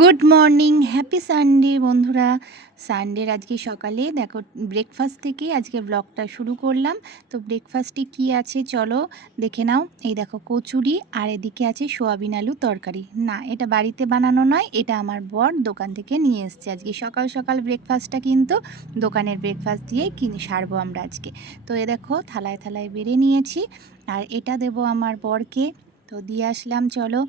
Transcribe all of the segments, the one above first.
Good morning, happy Sunday বন্ধুরা। সানডের আজকে সকালে দেখো ব্রেকফাস্ট থেকে আজকে ব্লগটা শুরু করলাম। তো ব্রেকফাস্টে কি আছে চলো দেখে নাও। এই দেখো কচুরি আর এদিকে আছে সোয়াবিন আলু তরকারি। না, এটা বাড়িতে বানানো নয়, এটা আমার বর দোকান থেকে নিয়ে এসছে। আজকে সকাল সকাল ব্রেকফাস্টটা কিন্তু দোকানের ব্রেকফাস্ট দিয়েই সারবো আমরা আজকে। তো এ দেখো থালায় থালায় বেড়ে নিয়েছি, আর এটা দেবো আমার বরকে। তো দিয়ে আসলাম চলো।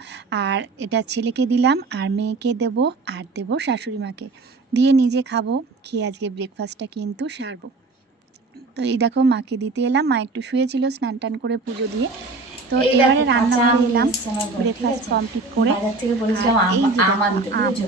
আর এটা ছেলেকে দিলাম, আর মেয়েকে দেব, আর দেব শাশুড়ি মাকে, দিয়ে নিজে খাবো। খেয়ে আজকে ব্রেকফাস্টটা কিন্তু সারবো। তো এই দেখো মাকে দিতে এলাম, মা একটু শুয়েছিল স্নান টান করে পুজো দিয়ে। তো এই এবারে দেখো কাঁচা আম রান্নাঘরে নিয়ে এলাম এসছে আমার বর, ঠিক ব্রেকফাস্ট আছে। কমপ্লিট করে। বাজার থেকে আর বলেছিলাম এই যে আম দেখো আনতে, আম, বুঝেছো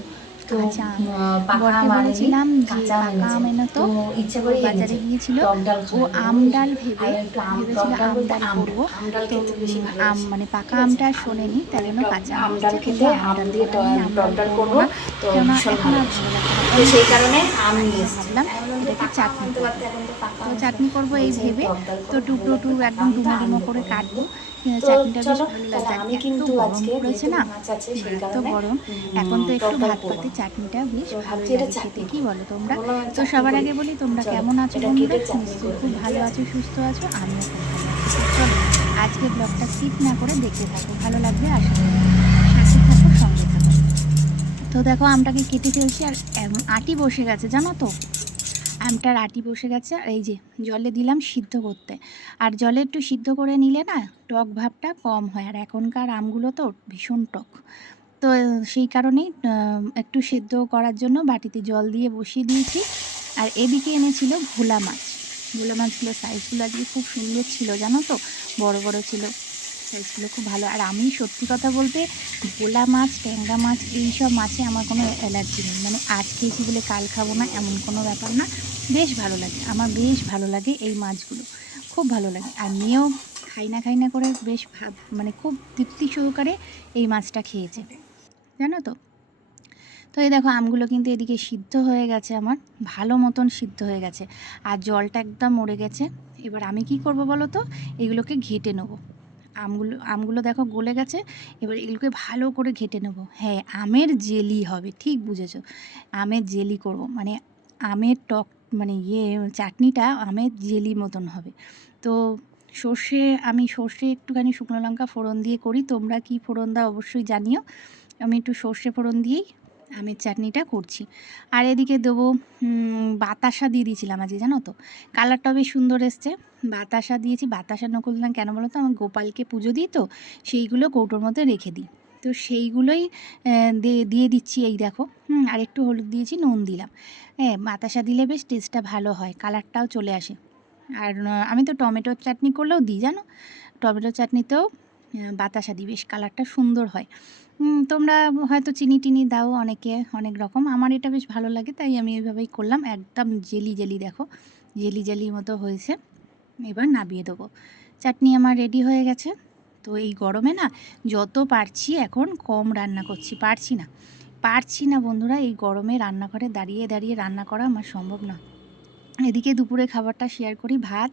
তো। কাঁচা আম পাকা বরকে আম আনেনি, বলেছিলাম যে কাঁচা আম পাকা এনেছে। আম এনো, তো তো ইচ্ছে ও করেই বাজারে এনেছে গিয়েছিল। টক ডাল ও খাওয়ার জন্য, আম বুঝেছো। ডাল ভেবে আর একটু টক ভেবেছিল ডাল আম বলতে ডাল আম ডাল, করবো। আম ডাল তো খেতে বেশি আম ভালোবাসে, মানে পাকা ঠিক আছে। আমটা শোনেনি, তাই মানে জন্য কাঁচা আম আম ডাল এসছে, খেতে কিন্তু আম আম ডাল দিয়ে করা নেই, আম টক ডাল ডাল করবো করবো, না। তো কেননা ভীষণ এখন আর ভালোবাসে। ভালো লাগছে না, তো অনেক সেই খেয়েছি। কারণে আম তাই নিয়ে জন্য এসছে। ভাবলাম আমি বললাম যে এটাকে পাকা আম চাটনি আনতে করবো। পারতে, এখন তো পাকা তো আম ছিল। চাটনি করব এই বলছে ভেবে। টক ডাল তো করো, ভালো টুকরো লাগবে, পাকা একদম আমটা ডুমো আম ডুমো দিয়ে করে করে কাটবো। নেবো। তো চাটনিটা বেশ চলো, ভালো তাহলে লাগবে। আর আমি এত কিন্তু গরম আজকে পড়েছে যেহেতু না, মাছ আছে সেই এত কারণে গরম। এখন তো টক একটু ডাল ভাত করবো। পাতে চাটনিটা বেশ তো ভালোই ভাবছি এটা লাগে খেতে, চাটনি কি করবো। বলো তোমরা? বললাম আমি তো চাটনি সবার করি। আগে বলি, তোমরা চলো, কেমন আছো এটা বন্ধুরা? কেটে চাটনি নিশ্চয়ই করে খুব নিই, ঠিক ভালো আছে। আছো, সুস্থ আছো, আমিও খুব ভালো আছি। তো চলো আজকে ব্লগটা স্কিপ না করে দেখতে থাকো, ভালো লাগবে আশা করি। সাথে থাকো, সঙ্গে থাকো। তো দেখো আমটাকে কেটে ফেলছি, আর আটি বসে গেছে জানো তো। আমটার আটি বসে গেছে, আর এই যে জলে দিলাম সিদ্ধ করতে। আর জলে একটু সিদ্ধ করে নিলে না টক ভাবটা কম হয়, আর এখনকার আমগুলো তো ভীষণ টক। তো সেই কারণেই একটু সিদ্ধ করার জন্য বাটিতে জল দিয়ে বসিয়ে দিয়েছি। আর এদিকে এনেছিল ভোলা মাছ। ভোলা মাছগুলো সাইজগুলো আজকে খুব সুন্দর ছিল জানো তো, বড় বড় ছিল, সাইজগুলো খুব ভালো। আর আমি সত্যি কথা বলতে ভোলা মাছ, ট্যাংরা মাছ, এই সব মাছে আমার কোনো অ্যালার্জি নেই। মানে আজ খেয়েছি বলে কাল খাবো না এমন কোনো ব্যাপার না। বেশ ভালো লাগে, আমার বেশ ভালো লাগে এই মাছগুলো, খুব ভালো লাগে। আর মেয়েও খাই না করে বেশ মানে খুব তৃপ্তি সহকারে এই মাছটা খেয়েছে জানো তো। তো এই দেখো আমগুলো কিন্তু এদিকে সিদ্ধ হয়ে গেছে আমার, ভালো মতন সিদ্ধ হয়ে গেছে, আর জলটা একদম মরে গেছে। এবার আমি কি করব বলো তো, এগুলোকে ঘেটে নেবো। আমগুলো দেখো গলে গেছে, এবার এগুলোকে ভালো করে ঘেটে নেব। হ্যাঁ, আমের জেলি হবে, ঠিক বুঝেছো, আমের জেলি করব, মানে আমের টক, মানে চাটনিটা আমের জেলি মতন হবে। তো আমি সর্ষে একটুখানি শুকনো লঙ্কা ফোড়ন দিয়ে করি, তোমরা কি ফোড়ন দাও অবশ্যই জানিও। আমি একটু সর্ষে ফোড়ন দিয়েই আমের চাটনিটা করছি। আর এদিকে দেবো বাতাসা দিয়ে দিয়েছিলাম আজকে জানো তো, কালারটা বেশ সুন্দর এসছে। বাতাসা দিয়েছি, বাতাসা নকুল দিলাম কেন বলো তো, আমার গোপালকে পুজো দিই তো, সেইগুলো কৌটোর মধ্যে রেখে দিই। তো সেইগুলোই দিয়ে দিচ্ছি, এই দেখো। আর একটু হলুদ দিয়েছি, নুন দিলাম। হ্যাঁ, বাতাসা দিলে বেশ টেস্টটা ভালো হয়, কালারটাও চলে আসে। আর আমি তো টমেটোর চাটনি করলেও দিই জানো, টমেটোর চাটনিতেও বাতাসা দিই, বেশ কালারটা সুন্দর হয়। তোমরা হয়তো চিনি টিনি দাও অনেকে অনেক রকম, আমার এটা বেশ ভালো লাগে তাই আমি এইভাবেই করলাম। একদম জেলি জেলি দেখো, জেলি জেলি মতো হয়েছে। এবার নামিয়ে দেবো। চাটনি আমার রেডি হয়ে গেছে। তো এই গরমে না যত পারছি এখন কম রান্না করছি, পারছি না বন্ধুরা, এই গরমে রান্নাঘরে দাঁড়িয়ে দাঁড়িয়ে রান্না করা আমার সম্ভব না। এদিকে দুপুরে খাবারটা শেয়ার করি, ভাত,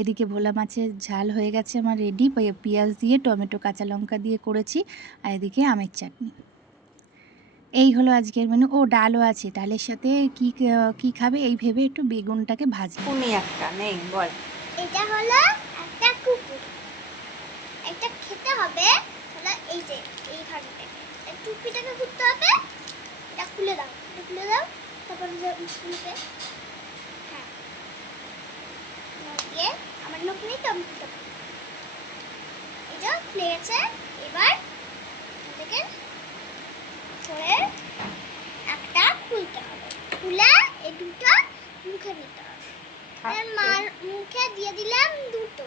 এদিকে ভোলা মাছের ঝাল হয়ে গেছে আমার রেডি, পেঁয়াজ দিয়ে টমেটো কাঁচা লঙ্কা দিয়ে করেছি, আর এদিকে আমের চাটনি। এই হলো আজকের মেনু। ও ডালও আছে, ডালের সাথে কি খাবে এই ভেবে একটু বেগুনটাকে ভাজলাম। কোনি একটা নেই বল। এটা হলো একটা কুকুর, এটা খেতে হবে। তাহলে এই যে এই ঘাটটাকে এই টুপিটাকে খুলতে হবে, এটা খুলে দাও, এটা খুলে দাও, তারপর খুলতে, হ্যাঁ দিয়ে আমার নখ নেই তো, এই যে খুলে গেছে। এবার এটাকে ছড়ে একটা খুলতে হবে, খুলে এই দুটো মুখে নিতে হবে। মার মুখে দিয়ে দিলাম দুটো,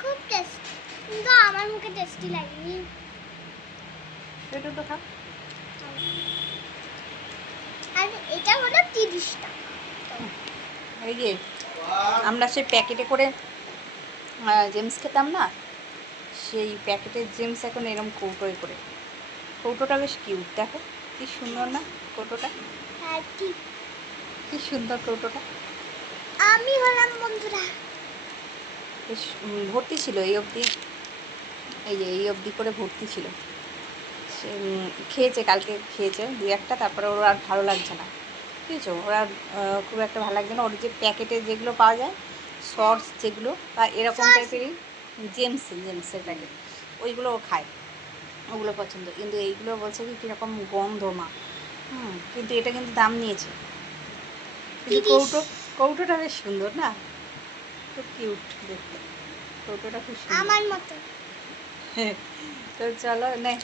খুব টেস্টি, কিন্তু আমার মুখে টেস্টি লাগেনি। সেটা তো খা। আর এটা হলো 30 টাকা। এই যে আমরা সেই প্যাকেটে করে জেমস খেতাম না, সেই প্যাকেটের জেমস এখন এরকম কৌটোয় করে। কৌটোটা বেশ কিউট, দেখো কি সুন্দর না কৌটোটা, হ্যাঁ ঠিক, কি সুন্দর কৌটোটা। আমি হলাম বন্ধুরা বেশ ভর্তি ছিল এই অবধি, এই যে এই অবধি করে ভর্তি ছিল। খেয়েছে, কালকে খেয়েছে 2-1টা, তারপরে ওর আর ভালো লাগছে না, বুঝেছো? ওরা খুব একটা ভালো লাগছে না। ওর যে প্যাকেটে যেগুলো পাওয়া যায় সস যেগুলো বা এরকম টাইপেরই জেমসের প্যাকেট, ওইগুলো ও খায়, ওগুলো পছন্দ। কিন্তু এইগুলো বলছে কি কীরকম গন্ধ মা। কিন্তু এটা কিন্তু দাম নিয়েছে, কিন্তু 30 কৌটোটা বেশ সুন্দর না, খুব কিউট দেখতে, কৌটোটা খুব সুন্দর। আমার মতো। তো চলো নে,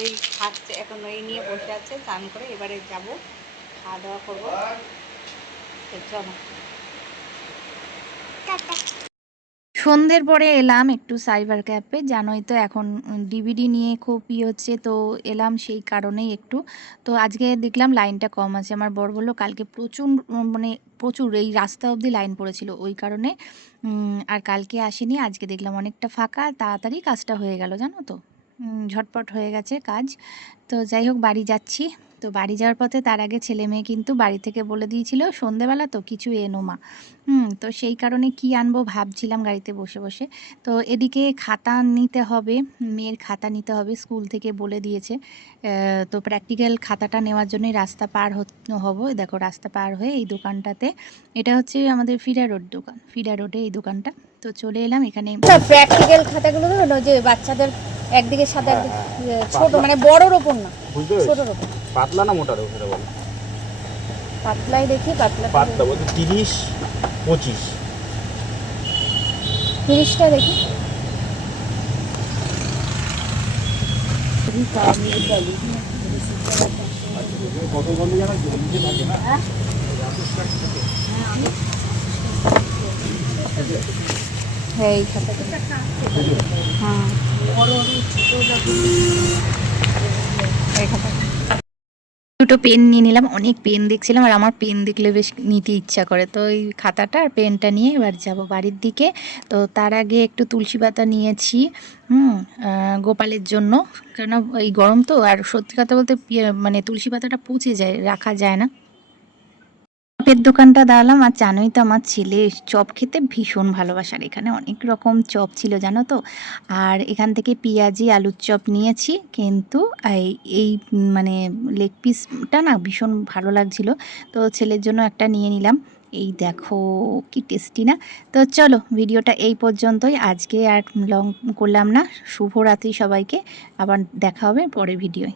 এই খাচ্ছে এখন, এই নিয়ে বসে আছে, চান করে এবারে যাব, খাওয়া দাওয়া করবো। তো চলো। টাটা। সন্ধ্যের পরে এলাম একটু সাইবার ক্যাফে, জানোই তো এখন ডিভিডি নিয়ে খুব হচ্ছে, তো এলাম সেই কারণেই একটু। তো আজকে দেখলাম লাইনটা কম আছে, আমার বর বললো কালকে প্রচুর মানে প্রচুর এই রাস্তা অবধি লাইন পড়েছিল, ওই কারণে আর কালকে আসেনি। আজকে দেখলাম অনেকটা ফাঁকা, তাড়াতাড়ি কাজটা হয়ে গেল, জানো তো, ঝটপট হয়ে গেছে কাজ। তো যাই হোক, বাড়ি যাচ্ছি। তো বাড়ি যাওয়ার পথে তার আগে ছেলে মেয়ে কিন্তু বাড়ি থেকে বলে দিয়েছিল সন্ধেবেলা তো কিছু এনো মা। তো সেই কারণে কি আনবো ভাবছিলাম গাড়িতে বসে বসে। তো এদিকে খাতা নিতে হবে, মেয়ের খাতা নিতে হবে, স্কুল থেকে বলে দিয়েছে। তো প্র্যাকটিক্যাল খাতাটা নেওয়ার জন্যই রাস্তা পার হব। দেখো রাস্তা পার হয়ে এই দোকানটাতে, এটা হচ্ছে আমাদের ফিডা রোড দোকান, ফিডা রোডে এই দোকানটা। তো চলে এলাম এখানে। প্র্যাকটিক্যাল খাতাগুলো হলো যে বাচ্চাদের একদিকে সাদা, একদিকে ছোট, মানে বড়োর ওপর না, ছোটোর ওপর। পাতলা না মোটা দেবো সেটা বলো। পাতলাই দেখি, পাতলা বলতে 30-25। 30টা দেখি। কত বন্ধু জানা নিচে থাকে না। হ্যাঁ এই খাতাটা, হ্যাঁ এই খাতাটা। দুটো পেন নিয়ে নিলাম, অনেক পেন দেখছিলাম আর আমার পেন দেখলে বেশ নিতে ইচ্ছা করে। তো এই খাতাটা আর পেনটা নিয়ে এবার যাব বাড়ির দিকে। তো তার আগে একটু তুলসী পাতা নিয়েছি গোপালের জন্য, কেন এই গরম তো, আর সত্যি কথা বলতে মানে তুলসী পাতাটা পচে যায়, রাখা যায় না। চপের দোকানটা দাঁড়ালাম, আর জানোই তো আমার ছেলে চপ খেতে ভীষণ ভালোবাসার, এখানে অনেক রকম চপ ছিল জানো তো। আর এখান থেকে পেঁয়াজি আলুর চপ নিয়েছি, কিন্তু এই মানে লেগ পিসটা না ভীষণ ভালো লাগছিল, তো ছেলের জন্য একটা নিয়ে নিলাম। এই দেখো কি টেস্টি না। তো চলো ভিডিওটা এই পর্যন্তই, আজকে আর লং করলাম না। শুভরাত্রি সবাইকে, আবার দেখা হবে পরের ভিডিওয়।